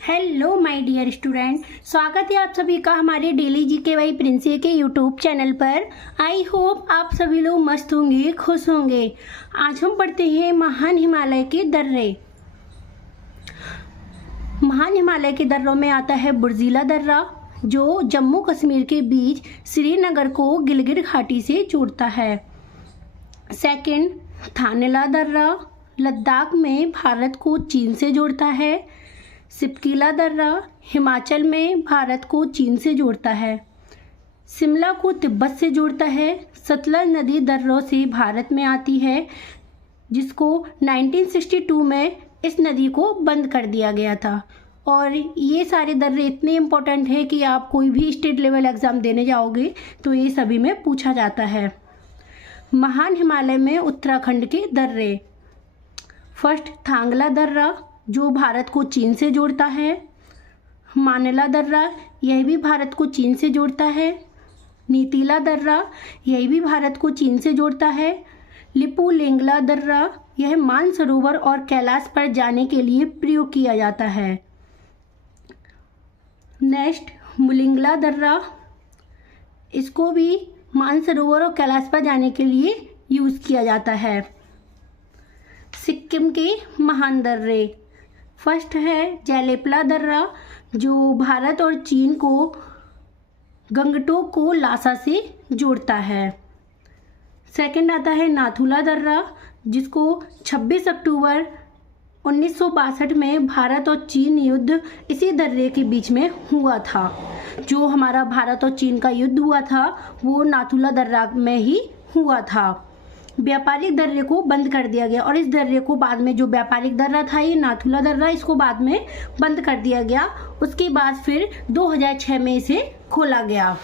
Hello my dear student, स्वागत है आप सभी का हमारे डेली जीके प्रिंसी के यूट्यूब चैनल पर। आई होप आप सभी लोग मस्त होंगे, खुश होंगे। आज हम पढ़ते हैं महान हिमालय के दर्रे। महान हिमालय के दर्रों में आता है बुर्जीला दर्रा, जो जम्मू कश्मीर के बीच श्रीनगर को गिलगित घाटी से जोड़ता है। सेकंड, थानेला दर्रा लद्दाख में भारत को चीन से जोड़ता है। सिपकीला दर्रा हिमाचल में भारत को चीन से जोड़ता है। शिमला को तिब्बत से जोड़ता है। सतलज नदी दर्रों से भारत में आती है, जिसको 1962 में इस नदी को बंद कर दिया गया था। और ये सारे दर्रे इतने इम्पोर्टेंट है कि आप कोई भी स्टेट लेवल एग्ज़ाम देने जाओगे तो ये सभी में पूछा जाता है। महान हिमालय में उत्तराखंड के दर्रे। फर्स्ट, थांगला दर्रा जो भारत को चीन से जोड़ता है। मानेला दर्रा यह भी भारत को चीन से जोड़ता है। नीतीला दर्रा यह भी भारत को चीन से जोड़ता है। लिपुलेंगला दर्रा यह मानसरोवर और कैलाश पर जाने के लिए प्रयोग किया जाता है। नेक्स्ट, मुलिंगला दर्रा, इसको भी मानसरोवर और कैलाश पर जाने के लिए यूज़ किया जाता है। सिक्किम के महान दर्रे। फर्स्ट है जेलेपला दर्रा, जो भारत और चीन को गंगटोक को लासा से जोड़ता है। सेकंड आता है नाथुला दर्रा, जिसको 26 अक्टूबर 1962 में भारत और चीन युद्ध इसी दर्रे के बीच में हुआ था। जो हमारा भारत और चीन का युद्ध हुआ था वो नाथुला दर्रा में ही हुआ था। व्यापारिक दर्रे को बंद कर दिया गया और इस दर्रे को बाद में, जो व्यापारिक दर्रा था ये नाथुला दर्रा, इसको बाद में बंद कर दिया गया। उसके बाद फिर 2006 में इसे खोला गया।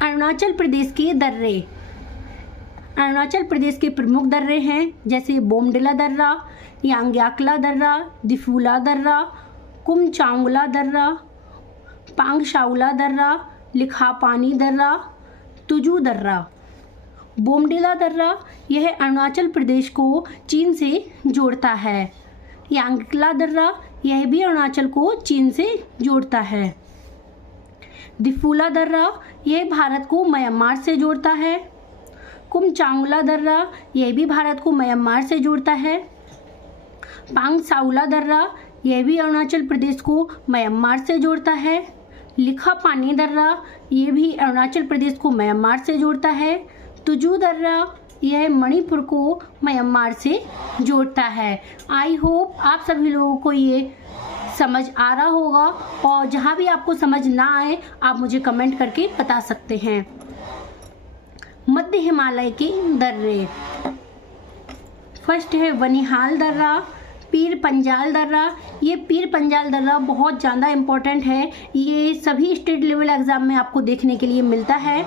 अरुणाचल प्रदेश के दर्रे। अरुणाचल प्रदेश के प्रमुख दर्रे हैं जैसे बोमडिला दर्रा, यांग्याकला दर्रा, दिफूला दर्रा, कुमचांगला दर्रा, पांगशाउला दर्रा, लिखापानी दर्रा, तुजू दर्रा। बोमडिला दर्रा यह अरुणाचल प्रदेश को चीन से जोड़ता है। यांग्याकला दर्रा यह भी अरुणाचल को चीन से जोड़ता है। दिफूला दर्रा यह भारत को म्यांमार से जोड़ता है। कुमचांगला दर्रा यह भी भारत को म्यांमार से जोड़ता है। पांगसाउला दर्रा यह भी अरुणाचल प्रदेश को म्यांमार से जोड़ता है। लिखापानी दर्रा ये भी अरुणाचल प्रदेश को म्यांमार से जोड़ता है। तुजू दर्रा यह मणिपुर को म्यांमार से जोड़ता है। आई होप आप सभी लोगों को ये समझ आ रहा होगा, और जहाँ भी आपको समझ ना आए आप मुझे कमेंट करके बता सकते हैं। मध्य हिमालय के दर्रे। फर्स्ट है बनिहाल दर्रा, पीर पंजाल दर्रा। ये पीर पंजाल दर्रा बहुत ज़्यादा इम्पोर्टेंट है, ये सभी स्टेट लेवल एग्ज़ाम में आपको देखने के लिए मिलता है।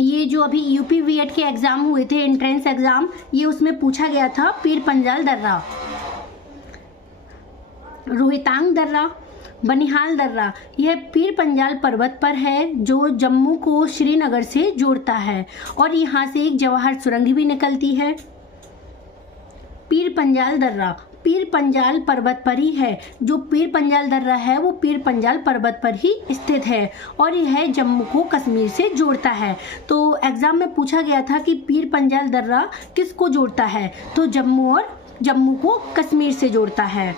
ये जो अभी यूपी बीएड के एग्ज़ाम हुए थे, एंट्रेंस एग्ज़ाम, ये उसमें पूछा गया था पीर पंजाल दर्रा। रोहतांग दर्रा, बनिहाल दर्रा, यह पीर पंजाल पर्वत पर है जो जम्मू को श्रीनगर से जोड़ता है और यहाँ से एक जवाहर सुरंग भी निकलती है। पीर पंजाल दर्रा पीर पंजाल पर्वत पर ही है। जो पीर पंजाल दर्रा है वो पीर पंजाल पर्वत पर ही स्थित है और यह जम्मू को कश्मीर से जोड़ता है। तो एग्जाम में पूछा गया था कि पीर पंजाल दर्रा किसको जोड़ता है, तो जम्मू को कश्मीर से जोड़ता है।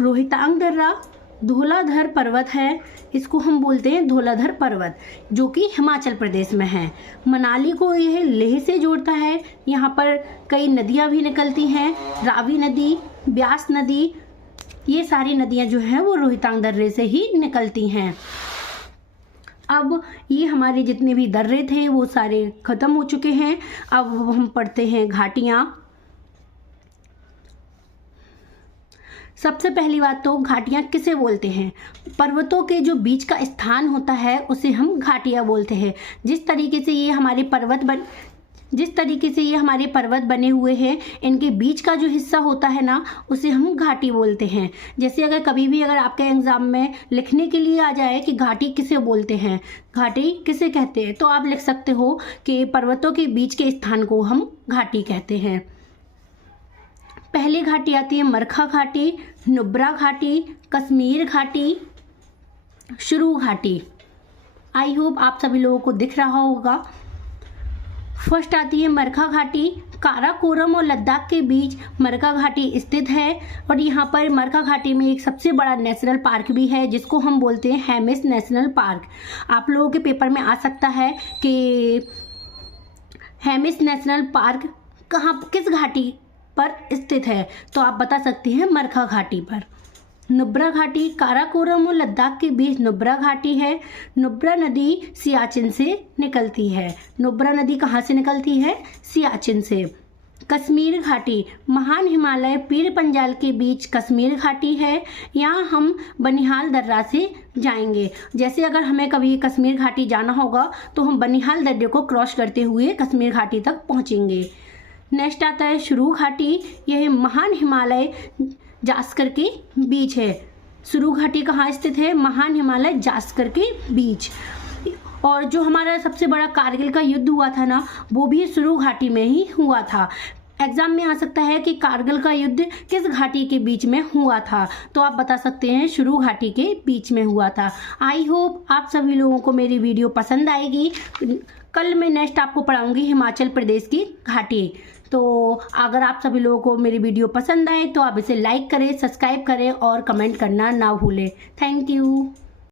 रोहतांग दर्रा धौलाधर पर्वत है, इसको हम बोलते हैं धौलाधर पर्वत, जो कि हिमाचल प्रदेश में है। मनाली को यह लेह से जोड़ता है। यहाँ पर कई नदियाँ भी निकलती हैं, रावी नदी, ब्यास नदी, ये सारी नदियाँ जो हैं वो रोहतांग दर्रे से ही निकलती हैं। अब ये हमारे जितने भी दर्रे थे वो सारे ख़त्म हो चुके हैं। अब हम पढ़ते हैं घाटियाँ। सबसे पहली बात तो घाटियाँ किसे बोलते हैं? पर्वतों के जो बीच का स्थान होता है उसे हम घाटियाँ बोलते हैं। जिस तरीके से ये हमारे पर्वत बने हुए हैं, इनके बीच का जो हिस्सा होता है ना, उसे हम घाटी बोलते हैं। जैसे अगर कभी भी अगर आपके एग्जाम में लिखने के लिए आ जाए कि घाटी किसे बोलते हैं, घाटी किसे कहते हैं, तो आप लिख सकते हो कि पर्वतों के बीच के स्थान को हम घाटी कहते हैं। पहली घाटी आती है मरखा घाटी, नुब्रा घाटी, कश्मीर घाटी, सुरू घाटी। आई होप आप सभी लोगों को दिख रहा होगा। फर्स्ट आती है मरखा घाटी। काराकोरम और लद्दाख के बीच मरखा घाटी स्थित है और यहाँ पर मरखा घाटी में एक सबसे बड़ा नेशनल पार्क भी है जिसको हम बोलते हैं हेमिस नेशनल पार्क। आप लोगों के पेपर में आ सकता है कि हेमिस नेशनल पार्क किस घाटी पर स्थित है, तो आप बता सकते हैं मरखा घाटी पर। नुब्रा घाटी, काराकोरम और लद्दाख के बीच नुब्रा घाटी है। नुब्रा नदी सियाचिन से निकलती है। नुब्रा नदी कहाँ से निकलती है? सियाचिन से। कश्मीर घाटी, महान हिमालय पीर पंजाल के बीच कश्मीर घाटी है। यहाँ हम बनिहाल दर्रा से जाएंगे। जैसे अगर हमें कभी कश्मीर घाटी जाना होगा तो हम बनिहाल दर्रे को क्रॉस करते हुए कश्मीर घाटी तक पहुँचेंगे। नेक्स्ट आता है सुरू घाटी। यह महान हिमालय जास्कर के बीच है। सुरू घाटी कहाँ स्थित है? महान हिमालय जास्कर के बीच। और जो हमारा सबसे बड़ा कारगिल का युद्ध हुआ था ना, वो भी सुरू घाटी में ही हुआ था। एग्जाम में आ सकता है कि कारगिल का युद्ध किस घाटी के बीच में हुआ था, तो आप बता सकते हैं सुरू घाटी के बीच में हुआ था। आई होप आप सभी लोगों को मेरी वीडियो पसंद आएगी। कल मैं नेक्स्ट आपको पढ़ाऊंगी हिमाचल प्रदेश की घाटी। तो अगर आप सभी लोगों को मेरी वीडियो पसंद आए तो आप इसे लाइक करें, सब्सक्राइब करें और कमेंट करना ना भूलें। Thank you.